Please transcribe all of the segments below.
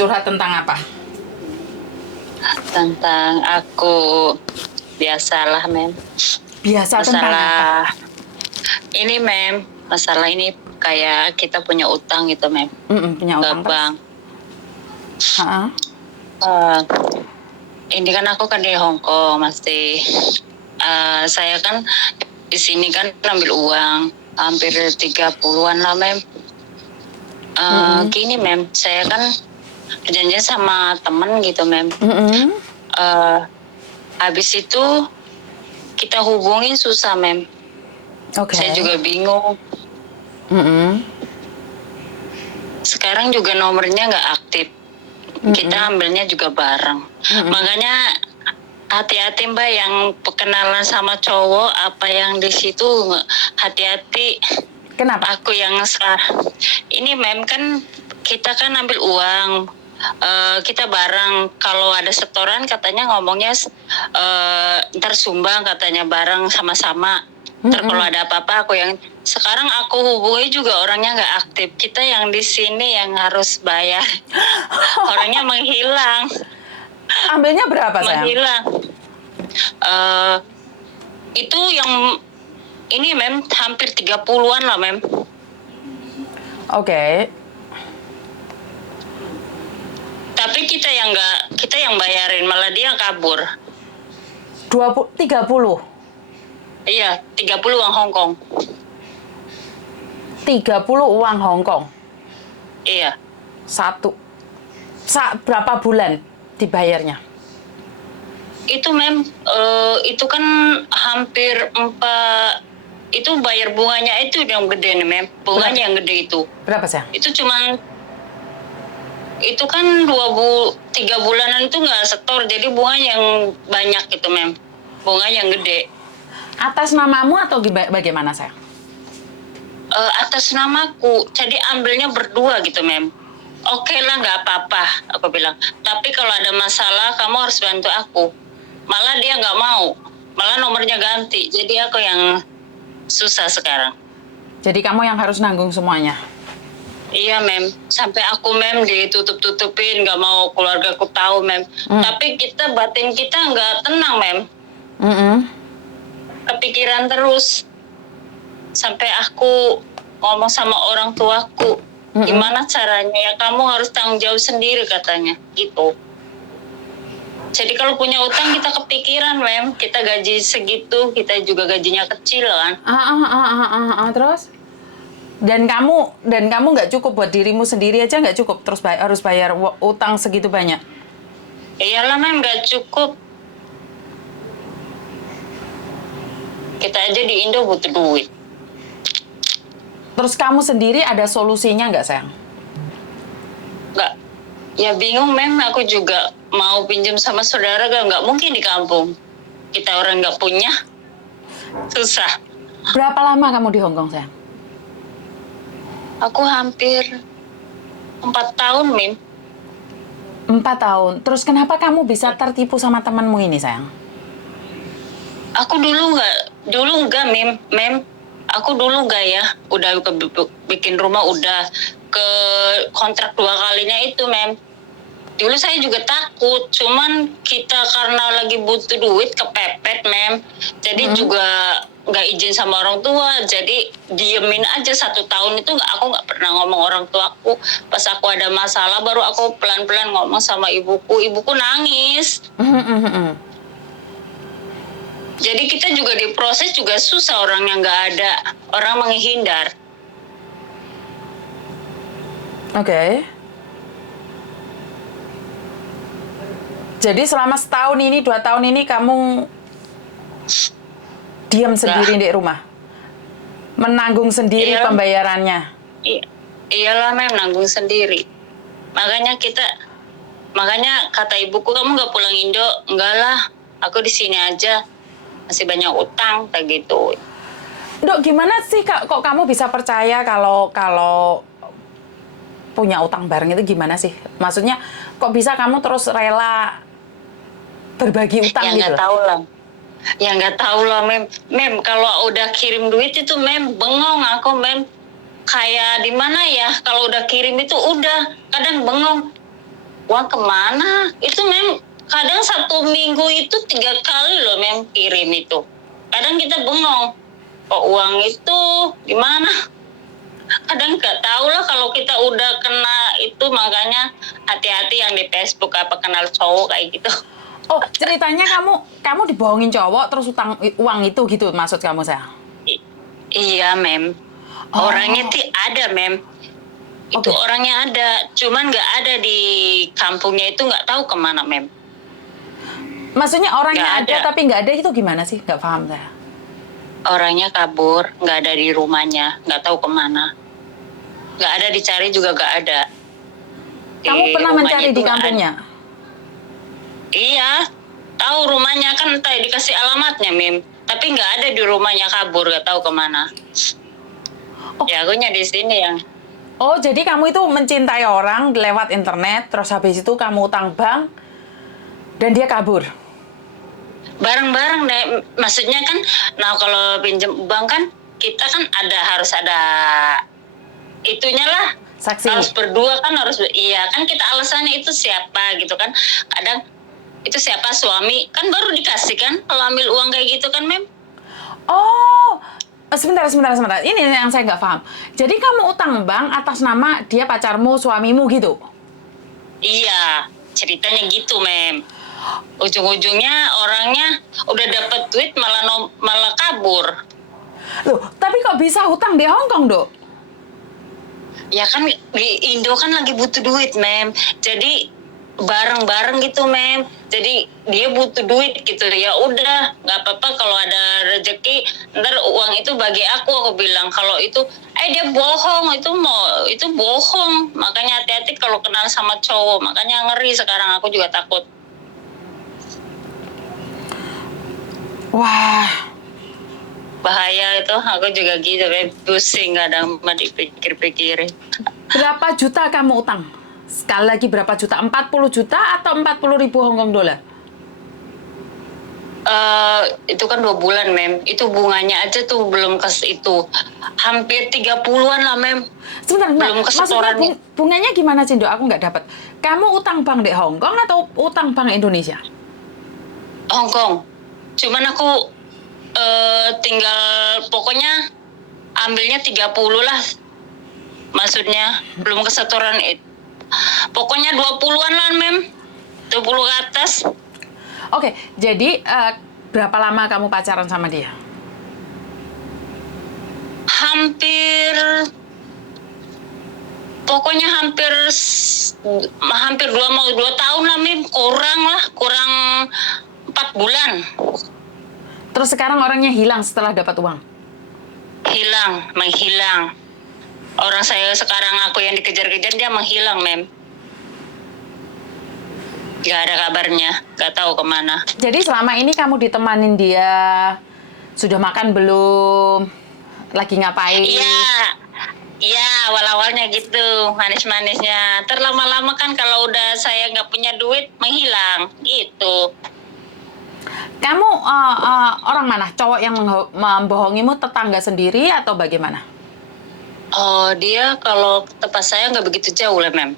Curhat tentang apa? Tentang aku, biasalah Mem. Biasa tentang apa? Masalah ini Mem, masalah ini kayak kita punya utang gitu Mem, Punya ke utang terus? bank. Heeh. Eh, ini kan aku kan di Hong Kong masih. Saya kan di sini kan ambil uang hampir 30-an lah Mem. Gini Mem, saya kan perjanjian sama temen gitu Mem. Habis itu kita hubungin susah Mem. Oke. Saya juga bingung. Sekarang juga nomornya nggak aktif. Kita ambilnya juga bareng. Makanya hati-hati Mbak yang perkenalan sama cowok, apa yang di situ hati-hati. Kenapa? Aku yang ini Mem kan kita kan ambil uang. Kita bareng, kalau ada setoran katanya ngomongnya ntar sumbang katanya bareng sama-sama. Ntar kalau ada apa-apa aku yang sekarang aku hubungi juga orangnya nggak aktif. Kita yang di sini yang harus bayar. Orangnya menghilang. Ambilnya berapa sayang? Menghilang. Itu yang ini Mem hampir 30-an lah Mem. Oke. Tapi kita yang bayarin, malah dia kabur. 30? Iya, 30 uang Hong Kong. 30 uang Hong Kong? Iya. Berapa bulan dibayarnya? Itu Mem, itu kan hampir 4, itu bayar bunganya itu yang gede nih Mem. Bunganya yang gede itu. Berapa sayang? Itu cuman, itu kan 3 bulanan itu nggak setor, jadi bunganya yang banyak gitu Mem. Bunganya yang gede. Atas namamu atau bagaimana sayang? Atas namaku, jadi ambilnya berdua gitu Mem. Oke lah, nggak apa-apa, aku bilang. Tapi kalau ada masalah, kamu harus bantu aku. Malah dia nggak mau, malah nomornya ganti. Jadi aku yang susah sekarang. Jadi kamu yang harus nanggung semuanya? Iya Mem, sampai aku Mem ditutup-tutupin, nggak mau keluargaku tahu Mem. Tapi batin kita nggak tenang Mem. Kepikiran terus. Sampai aku ngomong sama orang tuaku, gimana caranya ya, kamu harus tanggung jawab sendiri katanya gitu. Jadi kalau punya utang kita kepikiran Mem, kita gaji segitu, kita juga gajinya kecil kan. Terus? Dan kamu nggak cukup buat dirimu sendiri aja, nggak cukup terus harus bayar utang segitu banyak? Iyalah Mem, nggak cukup. Kita aja di Indo butuh duit. Terus kamu sendiri ada solusinya nggak sayang? Nggak, ya bingung Mem, aku juga mau pinjam sama saudara, nggak mungkin di kampung. Kita orang nggak punya, susah. Berapa lama kamu di Hong Kong sayang? Aku hampir 4 tahun Mem. 4 tahun. Terus kenapa kamu bisa tertipu sama temanmu ini sayang? Aku dulu enggak Mem. Aku dulu enggak ya, udah bikin rumah, udah ke kontrak 2 kalinya itu Mem. Dulu saya juga takut, cuman kita karena lagi butuh duit kepepet Mem. Jadi juga nggak izin sama orang tua, jadi diemin aja 1 tahun itu aku nggak pernah ngomong orang tuaku. Pas aku ada masalah baru aku pelan-pelan ngomong sama ibuku nangis. Jadi kita juga diproses juga susah, orang yang nggak ada, orang menghindar. Oke. Jadi selama setahun ini, 2 tahun ini kamu diam sendiri di rumah? Menanggung sendiri pembayarannya? Iyalah Mem, nanggung sendiri. Makanya kata ibuku, kamu nggak pulang Indo? Enggak lah, aku di sini aja. Masih banyak utang, kayak gitu. Dok, gimana sih kok kamu bisa percaya kalau punya utang bareng itu gimana sih? Maksudnya kok bisa kamu terus rela berbagi utang ya, gitu? Ya nggak tahu lah Mem. Kalau udah kirim duit itu Mem, bengong aku Mem. Kayak di mana ya? Kalau udah kirim itu udah kadang bengong. uang kemana? Itu mem kadang 1 minggu itu 3 kali loh mem kirim itu. Kadang kita bengong, kok uang itu gimana? Kadang nggak tahu lah kalau kita udah kena itu, makanya hati-hati yang di Facebook apa kenal cowok kayak gitu. Oh, ceritanya kamu dibohongin cowok terus utang uang itu gitu maksud kamu saya? Iya mem, Oh. orangnya tuh ada mem. Itu Oke. orangnya ada, cuman nggak ada di kampungnya itu, nggak tahu kemana mem. Maksudnya orangnya Nggak ada ada. tapi nggak ada itu gimana sih? Nggak paham saya. Orangnya kabur, nggak ada di rumahnya, nggak tahu kemana. Nggak ada, dicari juga nggak ada. Kamu pernah rumahnya mencari itu di nggak kampungnya? ada. Iya, tahu rumahnya kan, tadi dikasih alamatnya mem. Tapi nggak ada di rumahnya, kabur, nggak tahu kemana. Oh. Ya akunya di sini yang Oh, jadi kamu itu mencintai orang lewat internet, terus habis itu kamu utang bank, dan dia kabur. bareng-bareng deh. Maksudnya kan, nah kalau pinjam bank kan kita kan harus ada itunya lah. Saksi. Harus berdua kan, iya kan, kita alasannya itu siapa gitu kan. Kadang itu siapa, suami kan baru dikasih kan kalau ambil uang kayak gitu kan mem. Oh, sebentar. Ini yang saya nggak paham. Jadi kamu utang bank atas nama dia pacarmu, suamimu gitu? Iya, ceritanya gitu mem. Ujung-ujungnya orangnya udah dapat duit malah kabur. Loh, tapi kok bisa hutang di Hong Kong, Dok? Ya kan di Indo kan lagi butuh duit mem. Jadi bareng-bareng gitu mem. Jadi dia butuh duit gitu. Ya udah, nggak apa-apa kalau ada rezeki ntar uang itu bagi aku bilang. Kalau itu dia bohong, itu bohong. Makanya hati-hati kalau kenal sama cowok. Makanya ngeri sekarang, aku juga takut. Wah, Bahaya itu, aku juga gitu mem. Pusing kadang mah dipikir-pikirin. berapa juta kamu utang? Sekali lagi berapa juta? 40 juta atau 40.000 Hong Kong dolar? Itu kan 2 bulan mem. Itu bunganya aja tuh belum itu. Hampir 30-an lah mem. Sebentar, Belum maksudnya kesetorannya. bunganya gimana sih, Dok? Aku nggak dapat. Kamu utang bank di Hong Kong atau utang bank Indonesia? Hong Kong. Cuman aku tinggal pokoknya ambilnya 30 lah. Maksudnya belum kesetoran itu. Pokoknya 20-an lah mem. 20 ke atas. Oke, jadi berapa lama kamu pacaran sama dia? Pokoknya hampir 2 tahun lah mem. Kurang 4 bulan. Terus sekarang orangnya hilang setelah dapat uang? Menghilang. Orang saya sekarang, aku yang dikejar-kejar, dia menghilang mem. Gak ada kabarnya, gak tahu kemana. Jadi selama ini kamu ditemanin dia, sudah makan belum? Lagi ngapain? Iya, awal-awalnya gitu, manis-manisnya. Terlama-lama kan kalau udah saya nggak punya duit, menghilang, gitu. Kamu orang mana? Cowok yang membohongimu, tetangga sendiri atau bagaimana? Oh, dia kalau ke tempat saya nggak begitu jauh lah, mem.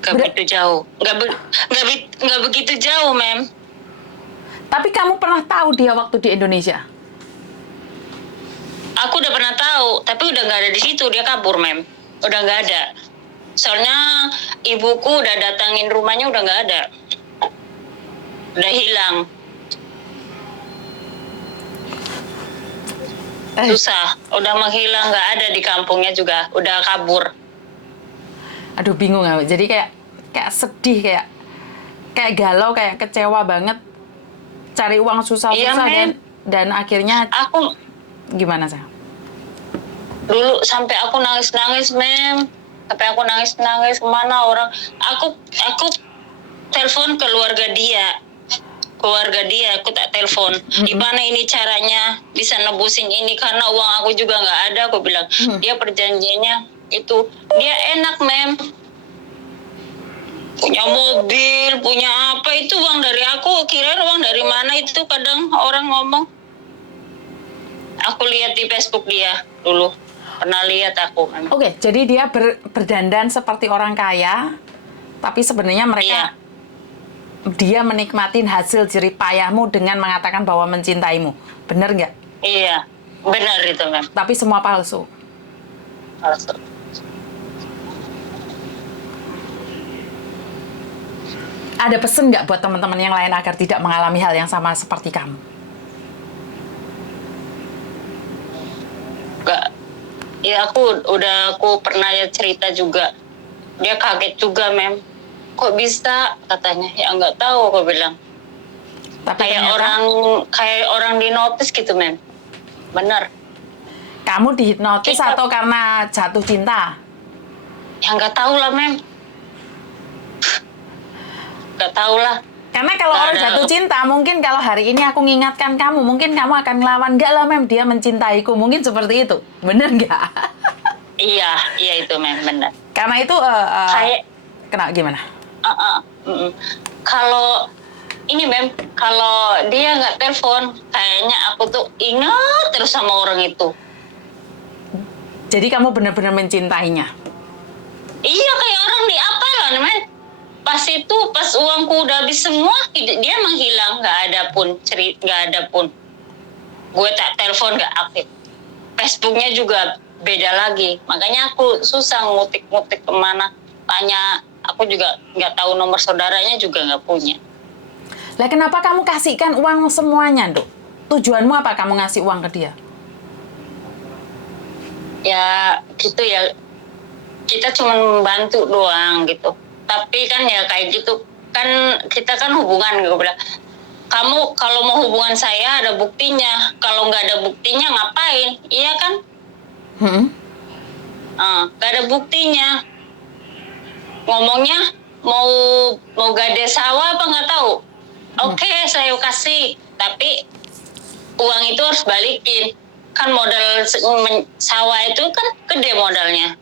Nggak begitu jauh. Nggak begitu jauh, mem. Tapi kamu pernah tahu dia waktu di Indonesia? Aku udah pernah tahu, tapi udah nggak ada di situ, dia kabur, mem. Udah nggak ada. Soalnya ibuku udah datangin rumahnya, udah nggak ada. Udah hilang. Susah, udah menghilang, nggak ada di kampungnya juga, udah kabur. Aduh, bingung aku. Jadi kayak sedih, kayak galau, kayak kecewa banget. Cari uang susah-susah Iya, dan akhirnya Aku gimana sih? dulu sampai aku nangis-nangis, mem. Sampai aku nangis-nangis, kemana orang. Aku telepon keluarga dia, aku tak telepon. Gimana ini caranya bisa nebusin ini, karena uang aku juga nggak ada, aku bilang. Dia perjanjiannya itu, dia enak, mem. Punya mobil, punya apa, itu uang dari aku. Kirain uang dari mana itu, kadang orang ngomong. Aku lihat di Facebook dia dulu. Pernah lihat aku. Oke, jadi dia berdandan seperti orang kaya, Tapi sebenarnya mereka, dia menikmatin hasil jerih payahmu dengan mengatakan bahwa mencintaimu. Bener nggak? Iya, benar itu mem. Tapi semua palsu. Palsu. Ada pesan nggak buat teman-teman yang lain agar tidak mengalami hal yang sama seperti kamu? Enggak. Ya aku pernah ya cerita juga. Dia kaget juga mem. Kok bisa katanya? Ya nggak tahu aku bilang. Tapi Kayak orang di notice gitu mem. Bener. kamu dihipnotis atau karena jatuh cinta? Ya nggak tahu lah mem. Nggak tahu lah. Karena kalau orang jatuh cinta, mungkin kalau hari ini aku ngingatkan kamu, mungkin kamu akan ngelawan. Enggak lah mem, dia mencintaiku. Mungkin seperti itu. Bener nggak? Iya itu mem, bener. Karena itu, Kayak kena gimana? Kalau ini mem, kalau dia nggak telepon, kayaknya aku tuh ingat terus sama orang itu. Jadi kamu benar-benar mencintainya? Iya, kayak orang di apa lah men. Pas uangku udah habis semua, dia menghilang, nggak ada pun. Gue tak telepon nggak aktif. Facebooknya juga beda lagi, makanya aku susah ngutik kemana. Tanya, aku juga nggak tahu nomor saudaranya juga nggak punya. Lah kenapa kamu kasihkan uang semuanya, Dok? Tujuanmu apa kamu ngasih uang ke dia? Ya gitu ya, kita cuma membantu doang gitu. Tapi kan ya kayak gitu kan, kita kan hubungan, gue bilang, kamu kalau mau hubungan saya ada buktinya, kalau nggak ada buktinya ngapain? Iya kan? Nggak ada buktinya. Ngomongnya mau gade sawah apa nggak tahu. Oke, saya kasih, tapi uang itu harus balikin. Kan modal sawah itu kan gede modalnya.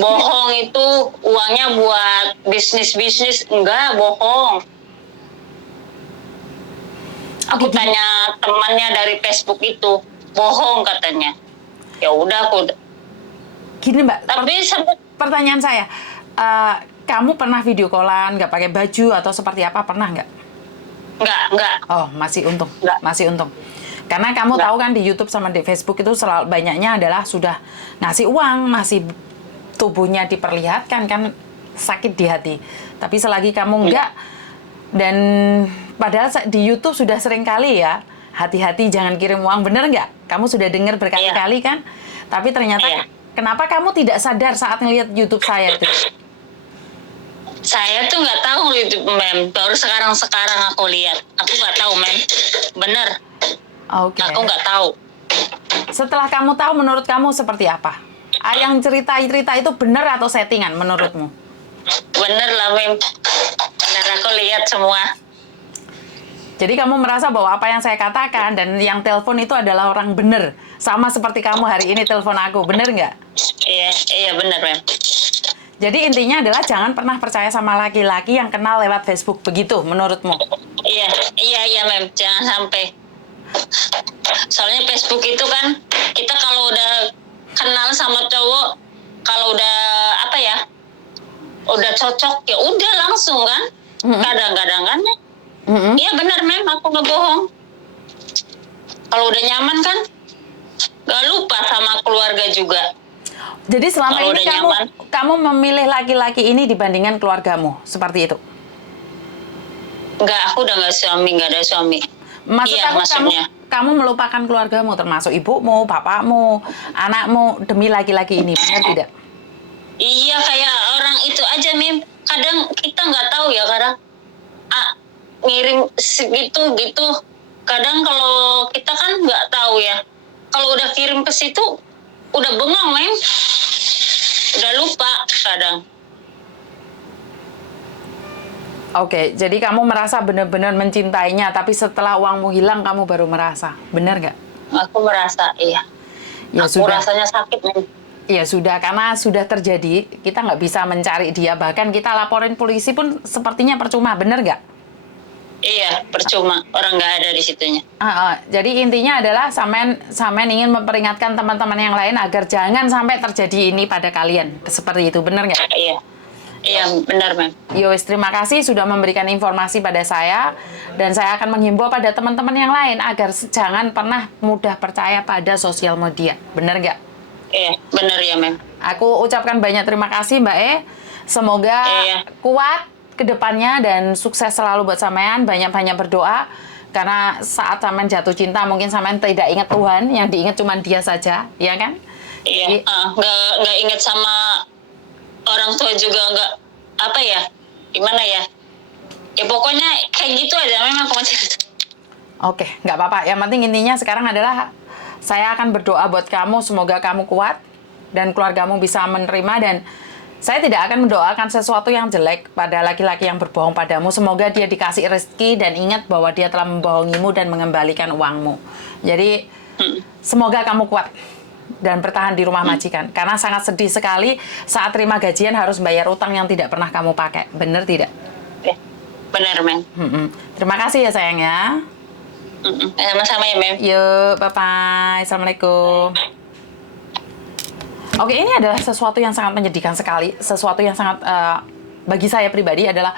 Bohong itu, uangnya buat bisnis, enggak, bohong. Aku tanya temannya dari Facebook itu, bohong katanya. Ya udah aku. Gini Mbak, Tapi pertanyaan saya, kamu pernah video callan nggak pakai baju atau seperti apa, pernah nggak? Enggak. Oh, masih untung. Nggak. Masih untung. Karena kamu tahu kan di YouTube sama di Facebook itu selalu banyaknya adalah sudah ngasih uang, masih tubuhnya diperlihatkan kan, sakit di hati. Tapi selagi kamu enggak, dan padahal di YouTube sudah sering kali ya, hati-hati jangan kirim uang, bener nggak? Kamu sudah dengar berkali-kali kan? Tapi ternyata kenapa kamu tidak sadar saat ngelihat YouTube saya tuh? Saya tuh nggak tahu YouTube mem, baru sekarang aku lihat. Aku nggak tahu mem, bener. Oke. Aku nggak tahu. Setelah kamu tahu, menurut kamu seperti apa? Yang cerita itu benar atau settingan menurutmu? Bener lah mem, bener, aku lihat semua. Jadi kamu merasa bahwa apa yang saya katakan dan yang telepon itu adalah orang benar, sama seperti kamu hari ini telepon aku, benar nggak? Iya bener mem. Jadi intinya adalah jangan pernah percaya sama laki-laki yang kenal lewat Facebook, begitu menurutmu? Iya mem, jangan sampai. Soalnya Facebook itu kan, kita kalau udah kenal sama cowok, kalau udah apa ya, udah cocok ya udah langsung kan. Kadang-kadang kan. Iya benar mem, aku nggak bohong. Kalau udah nyaman kan, nggak lupa sama keluarga juga. Jadi selama Kalau ini kamu memilih laki-laki ini dibandingkan keluargamu, seperti itu? Enggak, aku udah nggak ada suami. Maksudnya kamu melupakan keluargamu, termasuk ibumu, bapakmu, anakmu, demi laki-laki ini, benar tidak? Iya, kayak orang itu aja mem. Kadang kita nggak tahu ya, kadang ngirim segitu gitu. Kadang kalau kita kan nggak tahu ya. Kalau udah kirim ke situ, udah bengong mem. Udah lupa kadang. Oke, jadi kamu merasa benar-benar mencintainya, tapi setelah uangmu hilang kamu baru merasa, benar nggak? Aku merasa, iya. Ya aku sudah. Rasanya sakit mem. Ya sudah, karena sudah terjadi, kita nggak bisa mencari dia, bahkan kita laporin polisi pun sepertinya percuma, benar nggak? Iya, percuma orang nggak ada di situnya. Jadi intinya adalah sampean ingin memperingatkan teman-teman yang lain agar jangan sampai terjadi ini pada kalian. Seperti itu, benar nggak? Iya, iya benar mem. Yowes, terima kasih sudah memberikan informasi pada saya. Dan saya akan menghimbau pada teman-teman yang lain agar jangan pernah mudah percaya pada sosial media. Benar nggak? Iya, benar ya mem. Aku ucapkan banyak terima kasih Mbak E. Semoga Iya. kuat ke depannya dan sukses selalu buat sampean. Banyak-banyak berdoa. Karena saat sampean jatuh cinta mungkin sampean tidak ingat Tuhan, yang diingat cuma Dia saja, ya kan? Iya, Jadi, nggak inget sama orang tua juga nggak apa ya, gimana ya? Ya pokoknya kayak gitu aja memang pokoknya. oke, nggak apa-apa. Yang penting intinya sekarang adalah saya akan berdoa buat kamu, semoga kamu kuat dan keluargamu bisa menerima, dan saya tidak akan mendoakan sesuatu yang jelek pada laki-laki yang berbohong padamu. Semoga dia dikasih rezeki dan ingat bahwa dia telah membohongimu dan mengembalikan uangmu. Jadi, semoga kamu kuat dan bertahan di rumah majikan. Karena sangat sedih sekali saat terima gajian harus bayar utang yang tidak pernah kamu pakai. Bener tidak? Ya, benar mem. Terima kasih ya sayang ya. Sama-sama ya mem. Yuk, bye-bye. Assalamualaikum. Oke, ini adalah sesuatu yang sangat menyedihkan sekali. Sesuatu yang sangat, bagi saya pribadi adalah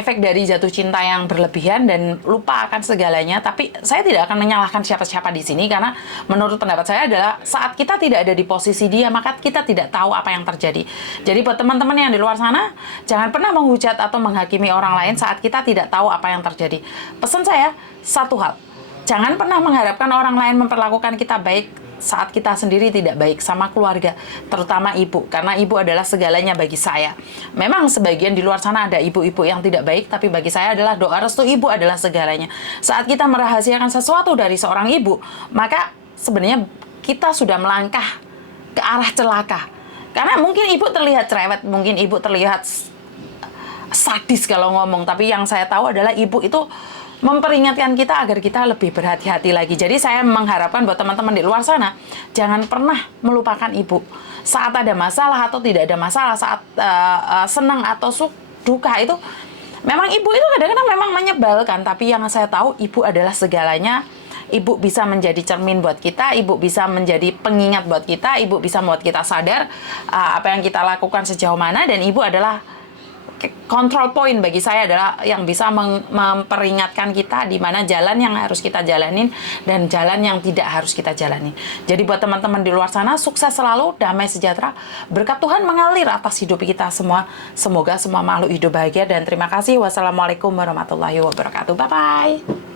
efek dari jatuh cinta yang berlebihan dan lupa akan segalanya. Tapi saya tidak akan menyalahkan siapa-siapa di sini, karena menurut pendapat saya adalah saat kita tidak ada di posisi dia, maka kita tidak tahu apa yang terjadi. Jadi buat teman-teman yang di luar sana, jangan pernah menghujat atau menghakimi orang lain saat kita tidak tahu apa yang terjadi. Pesan saya, satu hal, jangan pernah mengharapkan orang lain memperlakukan kita baik saat kita sendiri tidak baik sama keluarga, terutama ibu, karena ibu adalah segalanya bagi saya. Memang sebagian di luar sana ada ibu-ibu yang tidak baik, tapi bagi saya adalah doa restu ibu adalah segalanya. Saat kita merahasiakan sesuatu dari seorang ibu, maka sebenarnya kita sudah melangkah ke arah celaka. Karena mungkin ibu terlihat cerewet, mungkin ibu terlihat sadis kalau ngomong, tapi yang saya tahu adalah ibu itu memperingatkan kita agar kita lebih berhati-hati lagi. Jadi saya mengharapkan buat teman-teman di luar sana, jangan pernah melupakan ibu. Saat ada masalah atau tidak ada masalah, saat senang atau duka itu, memang ibu itu kadang-kadang memang menyebalkan, tapi yang saya tahu ibu adalah segalanya. Ibu bisa menjadi cermin buat kita, ibu bisa menjadi pengingat buat kita, ibu bisa membuat kita sadar apa yang kita lakukan sejauh mana, dan ibu adalah control point bagi saya, adalah yang bisa memperingatkan kita di mana jalan yang harus kita jalanin dan jalan yang tidak harus kita jalani. Jadi buat teman-teman di luar sana, sukses selalu, damai sejahtera, berkat Tuhan mengalir atas hidup kita semua. Semoga semua makhluk hidup bahagia, dan terima kasih. Wassalamualaikum warahmatullahi wabarakatuh. Bye-bye.